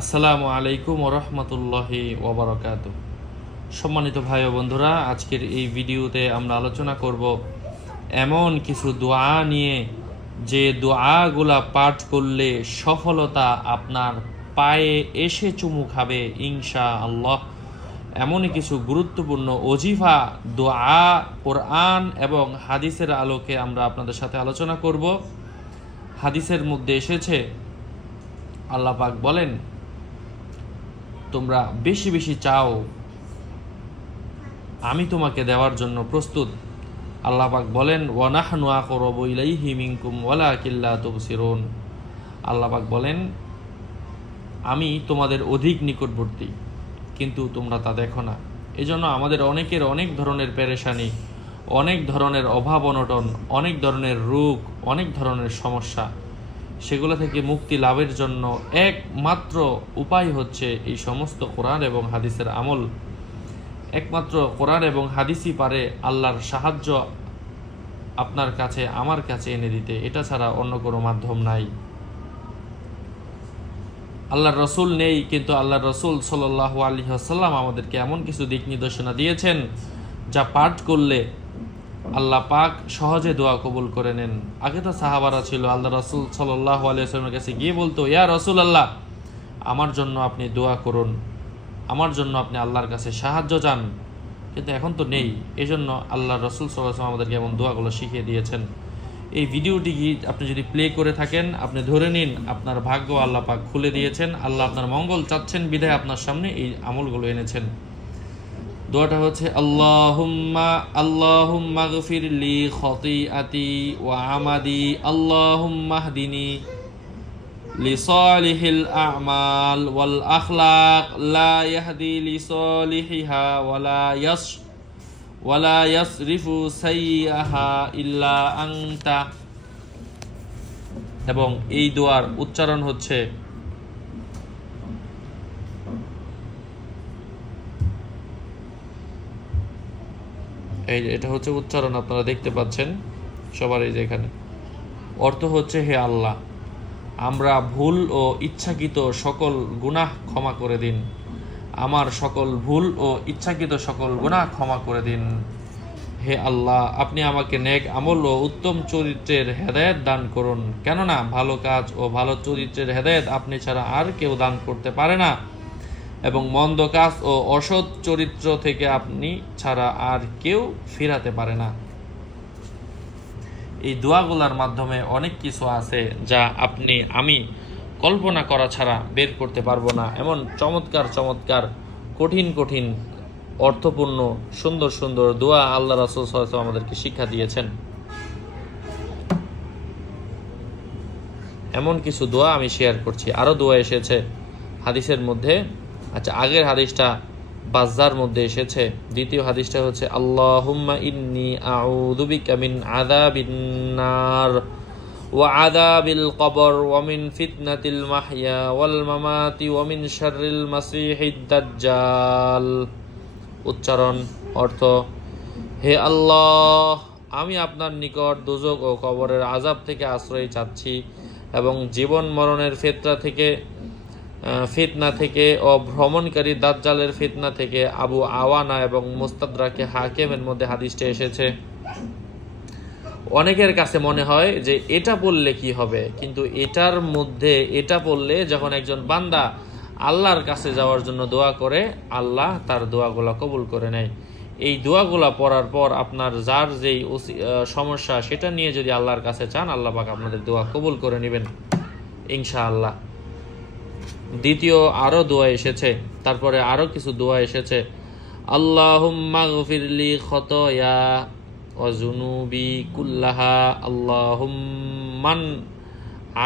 আসসালামু আলাইকুম ওয়া রাহমাতুল্লাহি ওয়া বারাকাতুহু। সম্মানিত ভাই ও বন্ধুরা, আজকের এই ভিডিওতে আমরা আলোচনা করব এমন কিছু দোয়া নিয়ে যে দোয়াগুলা পাঠ করলে সফলতা আপনার পায়ে এসে চুমু খাবে ইনশাআল্লাহ। এমনই কিছু গুরুত্বপূর্ণ ওজিফা দোয়া কোরআন এবং হাদিসের আলোকে আমরা আপনাদের সাথে আলোচনা করব। হাদিসের মধ্যে এসেছে, আল্লাহ পাক বলেন, তোমরা বেশি বেশি চাও, আমি তোমাকে দেওয়ার জন্য প্রস্তুত। আল্লাহ পাক বলেন, ওয়া নাহনু আকরাবু ইলাইহি মিনকুম ওয়ালাকিন লা তুবসিরুন। আল্লাহ পাক বলেন, আমি তোমাদের অধিক নিকটবর্তী, কিন্তু তোমরা তা দেখো না। এজন্য আমাদের অনেকের অনেক ধরনের পেরেশানি, অনেক ধরনের অভাব অনটন, অনেক ধরনের রোগ, অনেক ধরনের সমস্যা, সেগুলো থেকে মুক্তি লাভের জন্য একমাত্র উপায় হচ্ছে এই সমস্ত কোরআন এবং হাদিসের আমল। একমাত্র কোরআন এবং হাদিসই পারে আল্লাহর সাহায্য আপনার কাছে, আমার কাছে এনে দিতে। এটা ছাড়া অন্য কোনো মাধ্যম নাই। আল্লাহর রসুল নেই, কিন্তু আল্লাহর রসুল সাল্লাল্লাহু আলাইহি ওয়াসাল্লাম আমাদেরকে এমন কিছু দিক নির্দেশনা দিয়েছেন যা পাঠ করলে আল্লাহ পাক সহজে দোয়া কবুল করে নেন। আগে তো সাহাবারা ছিল, আল্লাহ রসুল সাল্লাল্লাহু আলাইহি ওয়াসাল্লামের কাছে গিয়ে বলতো, ইয়া রসুল আল্লাহ, আমার জন্য আপনি দোয়া করুন, আমার জন্য আপনি আল্লাহর কাছে সাহায্য চান। কিন্তু এখন তো নেই, এই জন্য আল্লাহ রসুল সাল্লাল্লাহু আলাইহি ওয়াসাল্লাম আমাদেরকে এমন দোয়াগুলো শিখিয়ে দিয়েছেন। এই ভিডিওটি আপনি যদি প্লে করে থাকেন, আপনি ধরে নিন আপনার ভাগ্য আল্লাহ পাক খুলে দিয়েছেন। আল্লাহ আপনার মঙ্গল চাচ্ছেন বিধায় আপনার সামনে এই আমলগুলো এনেছেন। দোয়াটা হচ্ছে, আল্লাহুম্মা গফির লি খতিআতি ওয়া আমাদি, আল্লাহুম্মা হদিনি লিসালিহিল আ'মাল ওয়াল আখলাক, লা ইয়াহদি লিসালিহিহা ওয়ালা ইয়াসরিফু সাইয়্যাহা ইল্লা আনতা। এবং এই দোয়ার উচ্চারণ হচ্ছে, এটা হচ্ছে উচ্চারণ, আপনারা দেখতে পাচ্ছেন সবার এই যে এখানে। অর্থ হচ্ছে, হে আল্লাহ, আমরা ভুল ও ইচ্ছাকৃত সকল গুনাহ ক্ষমা করে দিন। আমার সকল ভুল ও ইচ্ছাকৃত সকল গুনাহ ক্ষমা করে দিন। হে আল্লাহ, আপনি আমাকে নেক আমল ও উত্তম চরিত্রের হেদায়েত দান করুন, কেননা ভালো কাজ ও ভালো চরিত্রের হেদায়েত আপনি ছাড়া আর কেউ দান করতে পারে না, এবং মন্দ কাজ ও অসৎ চরিত্র থেকে আপনি ছাড়া আর কেউ ফিরাতে পারে না। এই দোয়াগুলোর মাধ্যমে অনেক কিছু আছে যা আমি কল্পনা করা ছাড়া বের করতে পারবো না। এমন চমৎকার চমৎকার কঠিন কঠিন অর্থপূর্ণ সুন্দর সুন্দর দোয়া আল্লাহ রাসূল সাল্লাল্লাহু আলাইহি ওয়াসাল্লাম আমাদেরকে শিক্ষা দিয়েছেন। এমন কিছু দোয়া আমি শেয়ার করছি। আরো দোয়া এসেছে হাদিসের মধ্যে। আচ্ছা, আগের হাদিসটা বাজ্জার মধ্যে এসেছে। দ্বিতীয় হাদিসটা হচ্ছে, আল্লাহুম্মা ইন্নী আউযু বিকা মিন আযাবিন নার ওয়া আযাবিল কবর ওয়া মিন ফিতনাতিল মাহইয়া ওয়াল মামাতি ওয়া মিন শাররিল মাসিহিদ দাজ্জাল। উচ্চারণ, অর্থ, হে আল্লাহ, আমি আপনার নিকট দোজখ ও কবরের আযাব থেকে আশ্রয় চাচ্ছি, এবং জীবন মরণের ফিতনা থেকে ও ভ্রমণকারী দাজ্জালের ফিতনা থেকে। আবু আওয়ানা এবং মুস্তাদরাকে হাকিমের মধ্যে হাদিসটা এসেছে। অনেকের কাছে মনে হয় যে এটা পড়লে কি হবে, কিন্তু এটার মধ্যে এটা পড়লে যখন একজন বান্দা আল্লাহর কাছে যাওয়ার জন্য দোয়া করে, আল্লাহ তার দোয়াগুলা কবুল করে নেয়। এই দোয়াগুলা পড়ার পর আপনার যার যেই সমস্যা সেটা নিয়ে যদি আল্লাহর কাছে চান, আল্লাহ পাক আপনাদের দোয়া কবুল করে নেবেন ইনশাআল্লাহ। দ্বিতীয় আরো দোয়া এসেছে, তারপরে আরো কিছু দোয়া এসেছে। আল্লাহুম্মা গফির লি খতায়া ওয়া যুনুবি কুল্লাহা, আল্লাহুম্মান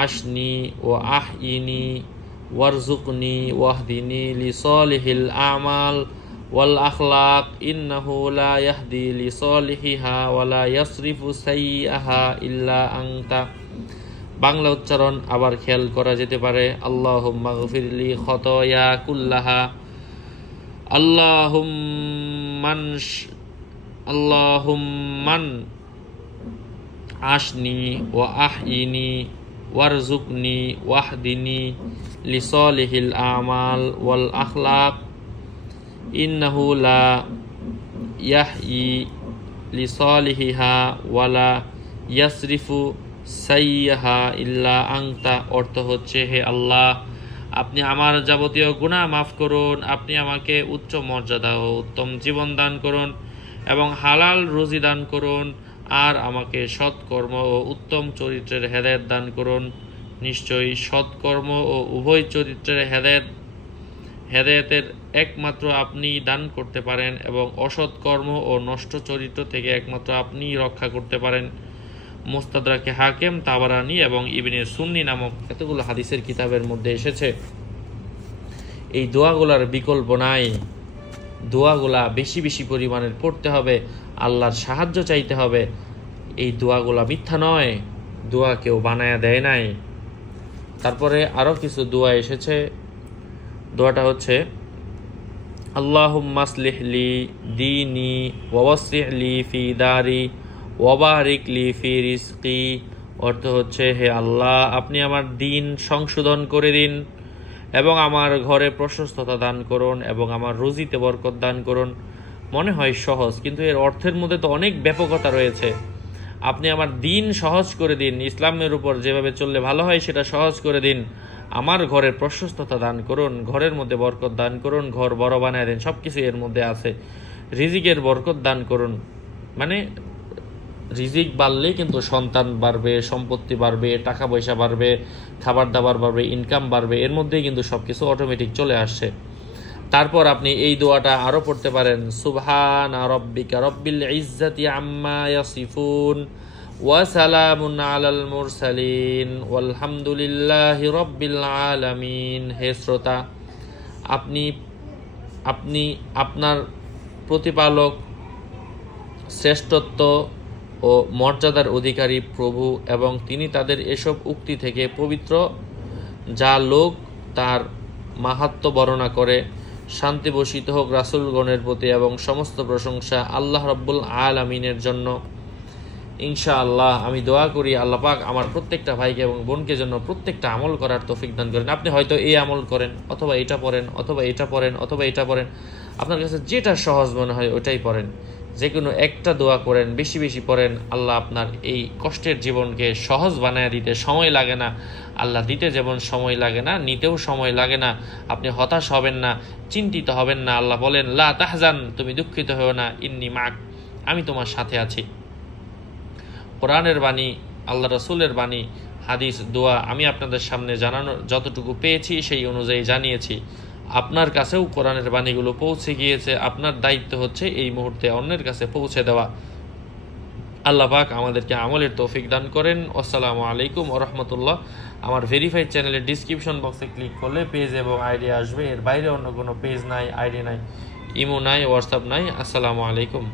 আশনি ওয়া আহইনি ওয়ারযুকনি ওয়াহদিনি লিসালিহিল আ'মাল ওয়াল আখলাক, ইন্নাহু লা ইয়াহদি লিসালিহিহা ওয়ালা ইয়াসরিফু সাইয়্যাহা ইল্লা আনতা। বাংলা উচ্চারণ আবার খেয়াল করা যেতে পারে। আল্লাহুম্মা গফির লি খতায়া কুল্লাহা, আল্লাহুম্মান আশনি ওয়া আহইনি ওয়ারজুকনি ওয়াহদিনি লিসালিহিল আমাল ওয়াল আখলাক ইন্নাহু লা ইয়াহয়ি লিসালিহিহা ওয়ালা ইয়াসরিফু সাইয়্যাহা ইল্লা আনতা। অর্থ হচ্ছে, হে আল্লাহ, আপনি আমার যাবতীয় গুনাহ মাফ করুন, আপনি আমাকে উচ্চ মর্যাদা ও উত্তম জীবন দান করুন এবং হালাল রুজি দান করুন, আর আমাকে সৎকর্ম ও উত্তম চরিত্রের হেদায়েত দান করুন। নিশ্চয়ই সৎকর্ম ও উভয় চরিত্রের হেদায়েতের একমাত্র আপনিই দান করতে পারেন এবং অসৎ কর্ম ও নষ্ট চরিত্র থেকে একমাত্র আপনিই রক্ষা করতে পারেন। মুস্তাদরাকে হাকিম, তাবারানি এবং ইবনে সুন্নি নামক এতগুলো হাদিসের কিতাবের মধ্যে এসেছে। এই দোয়াগুলার বিকল্প নাই। দোয়াগুলা বেশি বেশি পরিমাণের পড়তে হবে, আল্লাহর সাহায্য চাইতে হবে। এই দোয়াগুলা মিথ্যা নয়, দোয়া কেউ বানায়া দেয় নাই। তারপরে আরো কিছু দোয়া এসেছে। দোয়াটা হচ্ছে আল্লাহুম্মা আসলিহ লি দীনি ওয়া ওয়াসসিহ লি ফি দারি ওয়া বারিক লি ফি রিজকি। অর্থ হচ্ছে, হে আল্লাহ, আপনি আমার দিন সংশোধন করে দিন এবং আমার ঘরে প্রশস্ততা দান করুন এবং আমার রুজিতে বরকত দান করুন। মনে হয় সহজ, কিন্তু এর অর্থের মধ্যে তো অনেক ব্যাপকতা রয়েছে। আপনি আমার দিন সহজ করে দিন, ইসলামের উপর যেভাবে চললে ভালো হয় সেটা সহজ করে দিন। আমার ঘরের প্রশস্ততা দান করুন, ঘরের মধ্যে বরকত দান করুন, ঘর বড় বানায় দেন, সবকিছু এর মধ্যে আছে। রিজিকের বরকত দান করুন, মানে রিজিক বাড়লে কিন্তু সন্তান বাড়বে, সম্পত্তি বাড়বে, টাকা পয়সা বাড়বে, খাবার দাবার বাড়বে, ইনকাম বাড়বে, এর মধ্যেই কিন্তু সবকিছু অটোমেটিক চলে আসছে। তারপর আপনি এই দোয়াটা আরো পড়তে পারেন, সুবহানা রাব্বিকা রাব্বিল ইজ্জাতি আম্মা ইয়াসিফুন ওয়া সালামুন আলাল মুরসালিন ওয়ালহামদুলিল্লাহি রাব্বিল আলামিন। হে শ্রোতা, আপনি আপনার প্রতিপালক শ্রেষ্ঠত্ব ও মর্যাদার অধিকারী প্রভু এবং তিনি তাদের এসব উক্তি থেকে পবিত্র যা লোক তার মাহাত্ম্য বর্ণনা করে। শান্তি বর্ষিত হোক রাসূলগণের প্রতি এবং সমস্ত প্রশংসা আল্লাহ রাব্বুল আলামিনের জন্য। ইনশাআল্লাহ আমি দোয়া করি আল্লাহ পাক আমার প্রত্যেকটা ভাইকে এবং বোনকে জন্য প্রত্যেকটা আমল করার তৌফিক দান করেন। আপনি হয়তো এই আমল করেন, অথবা এটা পড়েন, অথবা এটা পড়েন, অথবা এটা পড়েন, আপনার কাছে যেটা সহজ মনে হয় ওটাই পড়েন। যে কোনো একটা দোয়া করেন, বেশি বেশি পড়েন। আল্লাহ আপনার এই কষ্টের জীবনকে সহজ বানায় দিতে সময় লাগে না। আল্লাহ দিতে যেমন সময় লাগে না, নিতেও সময় লাগে না। আপনি হতাশ হবেন না, চিন্তিত হবেন না। আল্লাহ বলেন, লা তাহজান, তুমি দুঃখিত হও না, ইন্নী মাক, আমি তোমার সাথে আছি। কোরআনের বাণী, আল্লাহ রাসূলের বাণী, হাদিস, দোয়া আমি আপনাদের সামনে জানানো যতটুকু পেয়েছি সেই অনুযায়ী জানিয়েছি। আপনার কাছেও কোরআনের বাণীগুলো পৌঁছে গিয়েছে, আপনার দায়িত্ব হচ্ছে এই মুহূর্তে অন্যের কাছে পৌঁছে দেওয়া। আল্লাহ পাক আমাদেরকে আমলের তৌফিক দান করেন। আসসালামু আলাইকুম ওয়া রাহমাতুল্লাহ। আমার ভেরিফাইড চ্যানেলের ডিসক্রিপশন বক্সে ক্লিক করলে পেজ এবং আইডি আসবে। এর বাইরে অন্য কোনো পেজ নাই, আইডি নাই, ইমো নাই, হোয়াটসঅ্যাপ নাই। আসসালামু আলাইকুম।